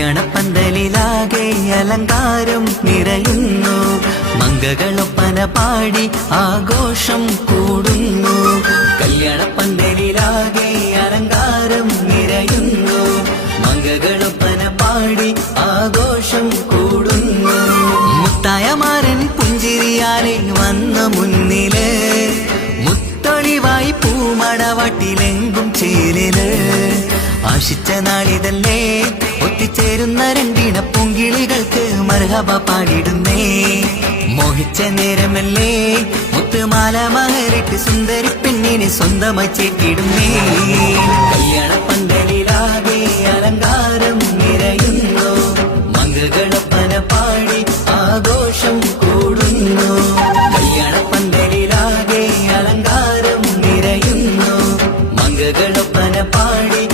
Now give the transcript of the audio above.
കല്യാണപ്പന്തലിലാകെ അലങ്കാരം നിറയുന്നു. മംഗകളൊപ്പന പാടി ആഘോഷം കൂടുന്നു. കല്യാണപ്പന്തലിലാകെ അലങ്കാരം നിറയുന്നു. മംഗകളൊപ്പന പാടി ആഘോഷം കൂടുന്നു. മുത്തായമാരൻ പുഞ്ചിരിയാലെ വന്ന മുന്നിൽ മുത്തൊളിവായി പൂമടവാട്ടിലെങ്കും ചേലിൽ. ആശിച്ച നാളിതല്ലേ രണ്ടിന മധവ പാടിടുന്നേ. മോഹിച്ച നേരമല്ലേ? മുത്തുമാല മഹരിട്ട് സുന്ദരി പെണ്ണിനെ സ്വന്തമായി ചേട്ടിടുന്നേ കല്യാണ പന്തലിലാകെ അലങ്കാരം നിറയുന്നു. മങ്കകളപ്പന പാടി ആഘോഷം കൂടുന്നു. കല്യാണ പന്തലിലാകെ അലങ്കാരം നിറയുന്നു. മങ്കകളപ്പന പാടി